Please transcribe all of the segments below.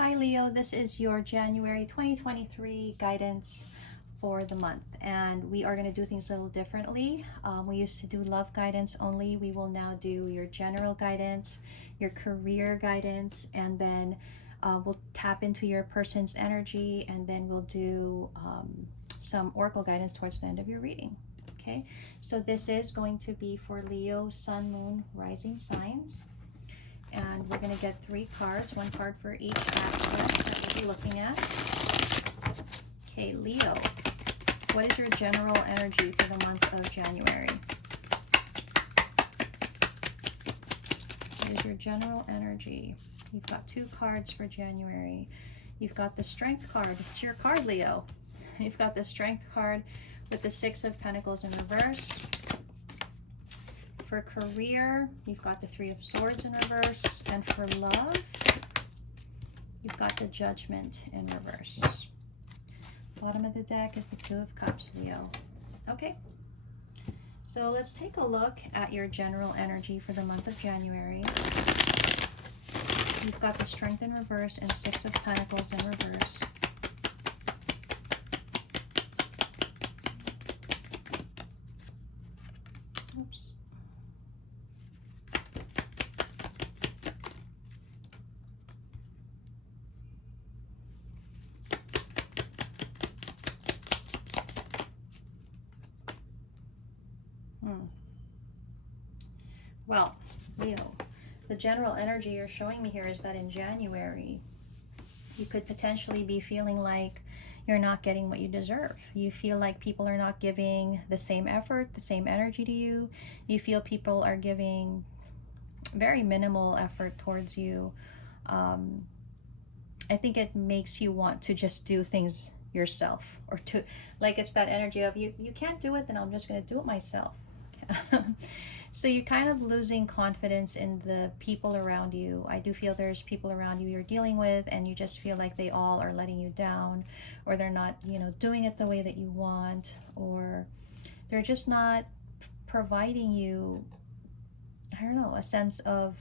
Hi Leo, this is your January 2023 guidance for the month, and we are going to do things a little differently. We used to do love guidance only. We will now do your general guidance, your career guidance, and then we'll tap into your person's energy, and then we'll do some oracle guidance towards the end of your reading. Okay, so this is going to be for Leo, Sun, Moon, Rising signs. And we're going to get 3 cards, 1 card for each aspect that we'll be looking at. Okay, Leo, what is your general energy for the month of January? What is your general energy? You've got 2 cards for January. You've got the Strength card. It's your card, Leo. You've got the Strength card with the 6 of Pentacles in reverse. For career, you've got the 3 of Swords in reverse. And for love, you've got the Judgment in reverse. Bottom of the deck is the 2 of Cups, Leo. Okay, so let's take a look at your general energy for the month of January. You've got the Strength in reverse and 6 of Pentacles in reverse. Oops. Well, Leo, the general energy you're showing me here is that in January, you could potentially be feeling like you're not getting what you deserve. You feel like people are not giving the same effort, the same energy to you. You feel people are giving very minimal effort towards you. I think it makes you want to just do things yourself, or to, like, it's that energy of you can't do it, then I'm just going to do it myself. So you're kind of losing confidence in the people around you. I do feel there's people around you you're dealing with, and you just feel like they all are letting you down, or they're not, doing it the way that you want, or they're just not providing you, I don't know, a sense of,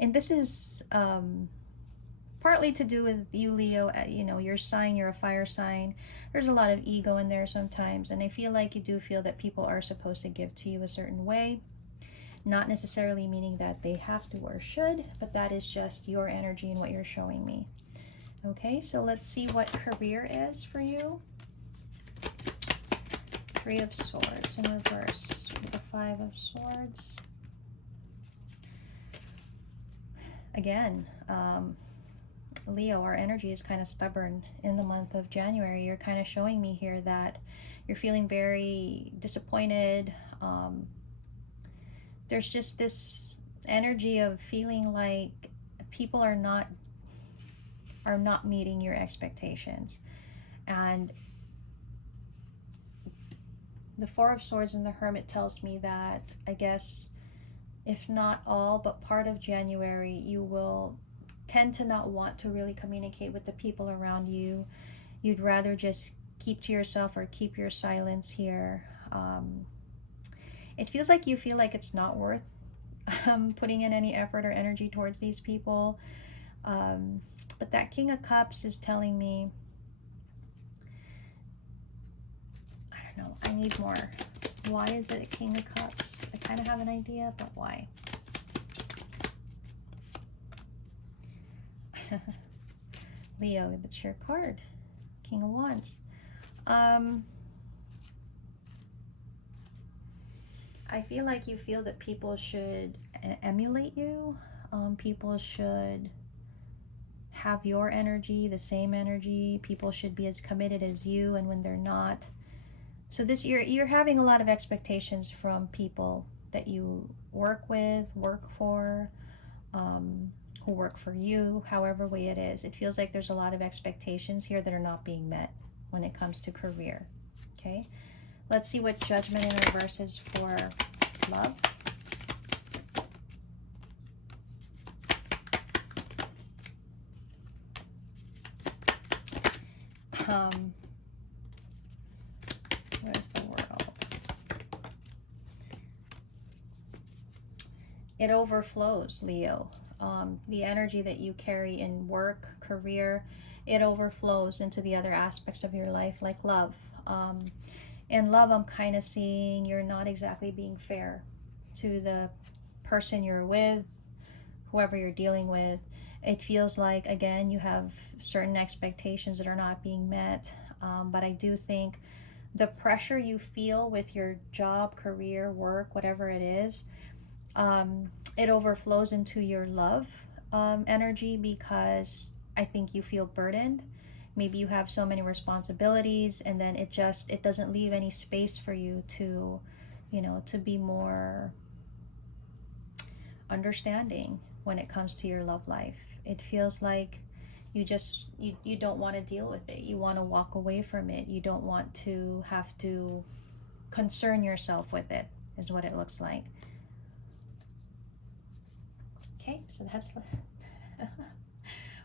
and this is partly to do with you, Leo. Your sign, you're a fire sign. There's a lot of ego in there sometimes, and I feel like you do feel that people are supposed to give to you a certain way, not necessarily meaning that they have to or should, but that is just your energy and what you're showing me. Okay, so let's see what career is for you. 3 of Swords in reverse with the 5 of Swords. Again, Leo, our energy is kind of stubborn in the month of January. You're kind of showing me here that you're feeling very disappointed. There's just this energy of feeling like people are not meeting your expectations. And the 4 of Swords and the Hermit tells me that, I guess, if not all, but part of January, you will tend to not want to really communicate with the people around you. You'd rather just keep to yourself or keep your silence here. It feels like you feel like it's not worth putting in any effort or energy towards these people. But that King of Cups is telling me, I don't know, I need more. Why is it a King of Cups? I kind of have an idea, but why? Leo, that's your card. King of Wands. I feel like you feel that people should emulate you. People should have your energy, the same energy. People should be as committed as you, and when they're not. So this, you're having a lot of expectations from people that you work with, work for, who work for you, however way it is. It feels like there's a lot of expectations here that are not being met when it comes to career. Okay, let's see what Judgment in reverse is for love. Where's the World? It overflows, Leo. The energy that you carry in work, career, it overflows into the other aspects of your life, like love. In love, I'm kind of seeing you're not exactly being fair to the person you're with, whoever you're dealing with. It feels like, again, you have certain expectations that are not being met. But I do think the pressure you feel with your job, career, work, whatever it is, it overflows into your love energy, because I think you feel burdened. Maybe you have so many responsibilities, and then it doesn't leave any space for you to, to be more understanding when it comes to your love life. It feels like you don't want to deal with it. You want to walk away from it. You don't want to have to concern yourself with it, is what it looks like. Okay, so that's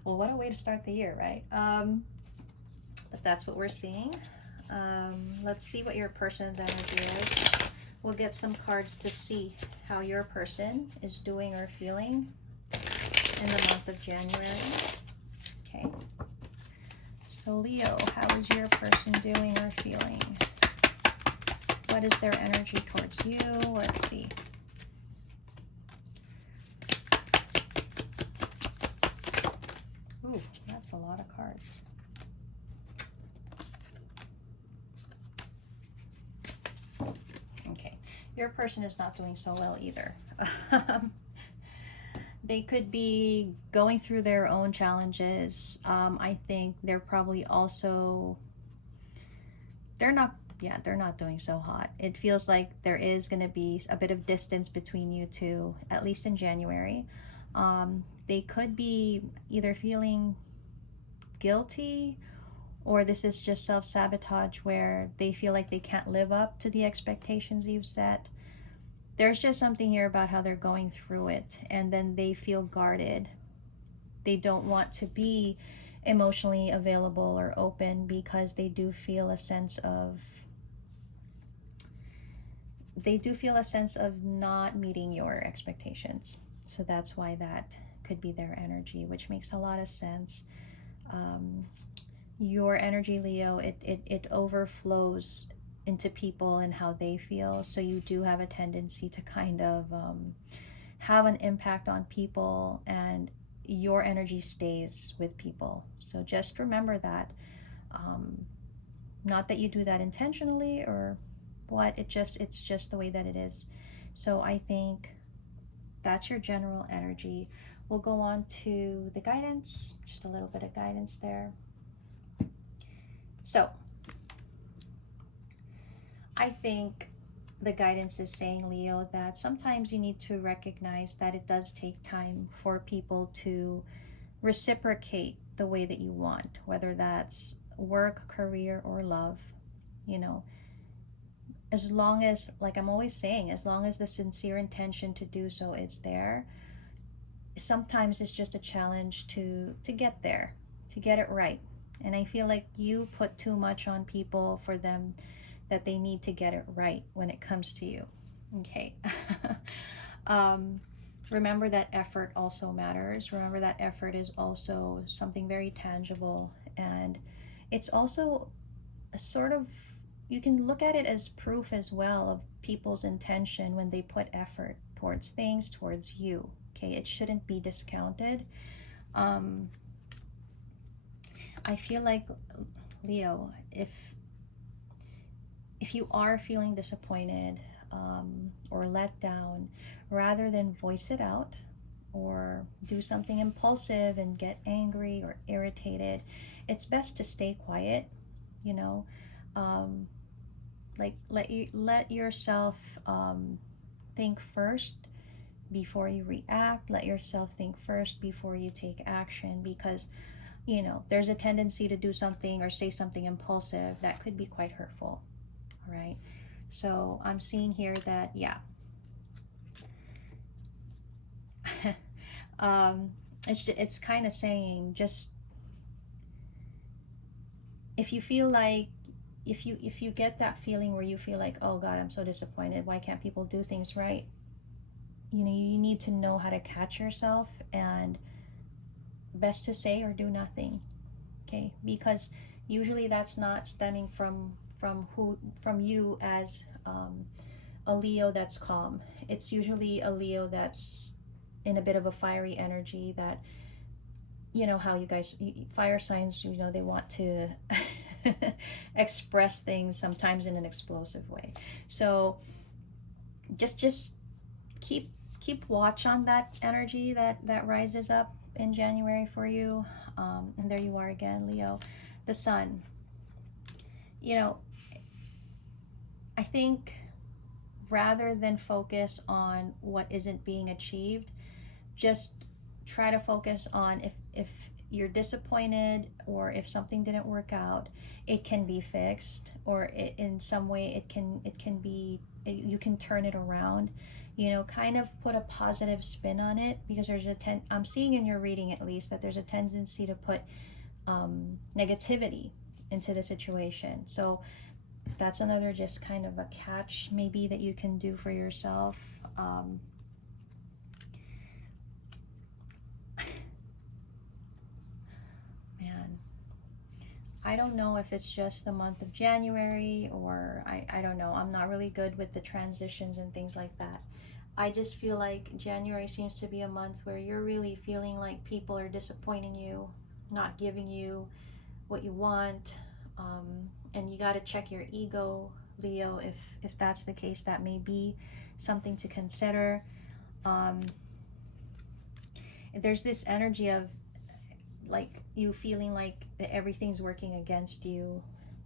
well, what a way to start the year, right? But that's what we're seeing. Let's see what your person's energy is. We'll get some cards to see how your person is doing or feeling in the month of January. Okay. So Leo, how is your person doing or feeling? What is their energy towards you? Let's see. Ooh, that's a lot of cards. Okay, your person is not doing so well either. They could be going through their own challenges. I think they're probably also, they're not doing so hot. It feels like there is going to be a bit of distance between you two, at least in January. They could be either feeling guilty, or this is just self-sabotage where they feel like they can't live up to the expectations you've set. There's just something here about how they're going through it, and then they feel guarded. They don't want to be emotionally available or open because they do feel a sense of not meeting your expectations. So that's why that could be their energy, which makes a lot of sense. Your energy, Leo, it overflows into people and how they feel. So you do have a tendency to kind of have an impact on people, and your energy stays with people. So just remember that. Not that you do that intentionally or what, it's just the way that it is. So I think that's your general energy. We'll go on to the guidance, just a little bit of guidance there. So I think the guidance is saying, Leo, that sometimes you need to recognize that it does take time for people to reciprocate the way that you want, whether that's work, career, or love. As long as, like I'm always saying, as long as the sincere intention to do so is there, sometimes it's just a challenge to get there, to get it right. And I feel like you put too much on people for them, that they need to get it right when it comes to you. Okay. Remember that effort also matters. Remember that effort is also something very tangible, and it's also a sort of, you can look at it as proof as well of people's intention when they put effort towards things, towards you. Okay, it shouldn't be discounted. I feel like, Leo, if you are feeling disappointed or let down, rather than voice it out or do something impulsive and get angry or irritated, it's best to stay quiet. Like let yourself think first before you react. Let yourself think first before you take action, because there's a tendency to do something or say something impulsive that could be quite hurtful. All right, so I'm seeing here that it's kind of saying, just if you feel like, if you get that feeling where you feel like, oh God, I'm so disappointed, why can't people do things right, you need need to know how to catch yourself, and best to say or do nothing. Okay, because usually that's not stemming from you as a Leo that's calm. It's usually a Leo that's in a bit of a fiery energy, that, you know how you guys, fire signs, you know, they want to express things sometimes in an explosive way. So just keep watch on that energy that rises up in January for you. And there you are again, Leo, the sun. You know, I think rather than focus on what isn't being achieved, just try to focus on, if you're disappointed or if something didn't work out, it can be fixed, or in some way it can be, you can turn it around. You know, kind of put a positive spin on it, because there's I'm seeing in your reading at least that there's a tendency to put negativity into the situation. So that's another just kind of a catch maybe that you can do for yourself. Man, I don't know if it's just the month of January, or I don't know. I'm not really good with the transitions and things like that. I just feel like January seems to be a month where you're really feeling like people are disappointing you, not giving you what you want, and you got to check your ego, Leo, if that's the case. That may be something to consider. There's this energy of like you feeling like everything's working against you,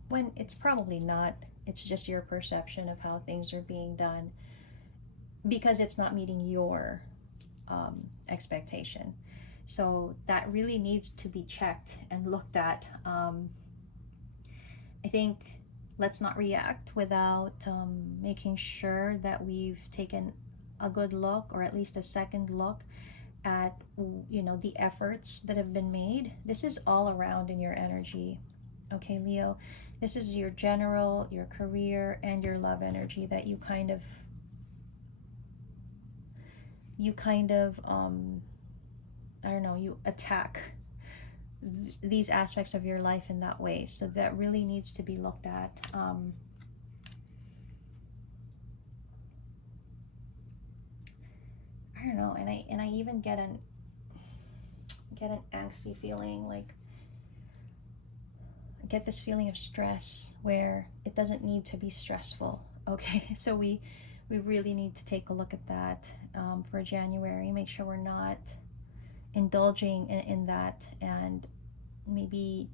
when it's probably not. It's just your perception of how things are being done, because it's not meeting your expectation. So that really needs to be checked and looked at. I think let's not react without making sure that we've taken a good look, or at least a second look at, you know, the efforts that have been made. This is all around in your energy, okay, Leo? This is your general, your career, and your love energy that you kind of I don't know, you attack these aspects of your life in that way. So that really needs to be looked at. I don't know, and I even get an angsty feeling, like I get this feeling of stress where it doesn't need to be stressful. Okay, so we really need to take a look at that for January. Make sure we're not indulging in that, and maybe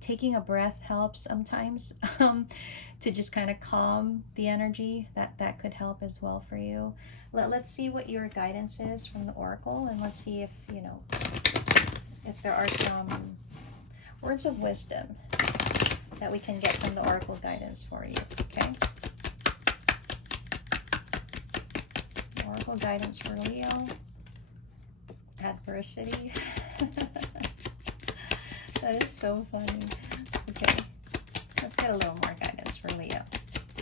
taking a breath helps sometimes to just kind of calm the energy. That could help as well for you. Let's see what your guidance is from the Oracle, and let's see if, you know, if there are some words of wisdom that we can get from the Oracle guidance for you, okay? Oracle guidance for Leo. Adversity. That is so funny. Okay, let's get a little more guidance for Leo.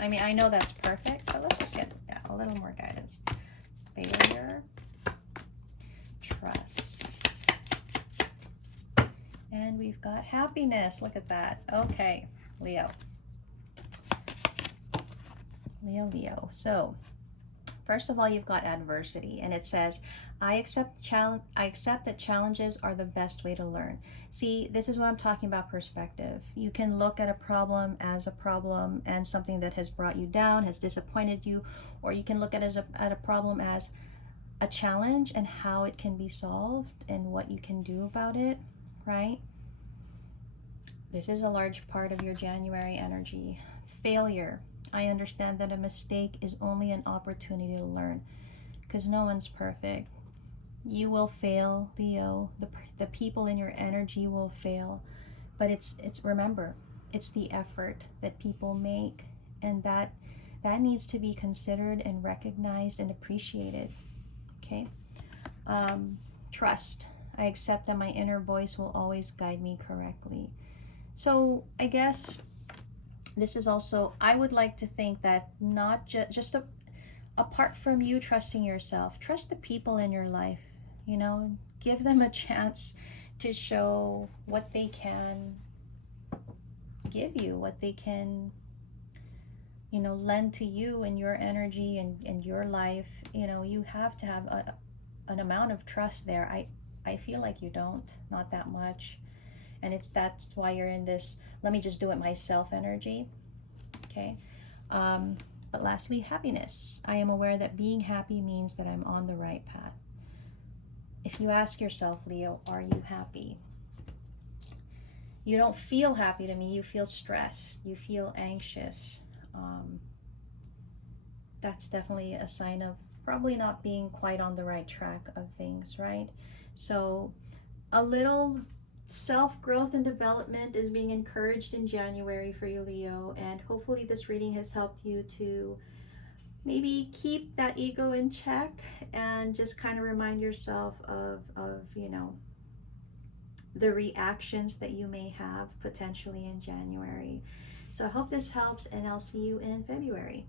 I mean, I know that's perfect, but let's just get a little more guidance. Failure, trust, and we've got happiness. Look at that. Okay, Leo. Leo. So first of all, you've got adversity, and it says, I accept that challenges are the best way to learn. See, this is what I'm talking about, perspective. You can look at a problem as a problem and something that has brought you down, has disappointed you, or you can look at a problem as a challenge and how it can be solved and what you can do about it, right? This is a large part of your January energy. Failure. I understand that a mistake is only an opportunity to learn, because no one's perfect. You will fail, Leo. The people in your energy will fail, but it's remember, it's the effort that people make, and that needs to be considered and recognized and appreciated. Okay. Trust. I accept that my inner voice will always guide me correctly. So I guess this is also, I would like to think that not just apart from you trusting yourself, trust the people in your life. You know, give them a chance to show what they can give you, what they can, you know, lend to you and your energy and your life. You know, you have to have an amount of trust there. I feel like you don't, not that much. And that's why you're in this let me just do it myself energy. Okay. But lastly, happiness. I am aware that being happy means that I'm on the right path. If you ask yourself, Leo, are you happy? You don't feel happy to me. You feel stressed. You feel anxious. That's definitely a sign of probably not being quite on the right track of things, right? So a little self-growth and development is being encouraged in January for you, Leo, and hopefully this reading has helped you to maybe keep that ego in check and just kind of remind yourself of you know, the reactions that you may have potentially in January. So I hope this helps, and I'll see you in February.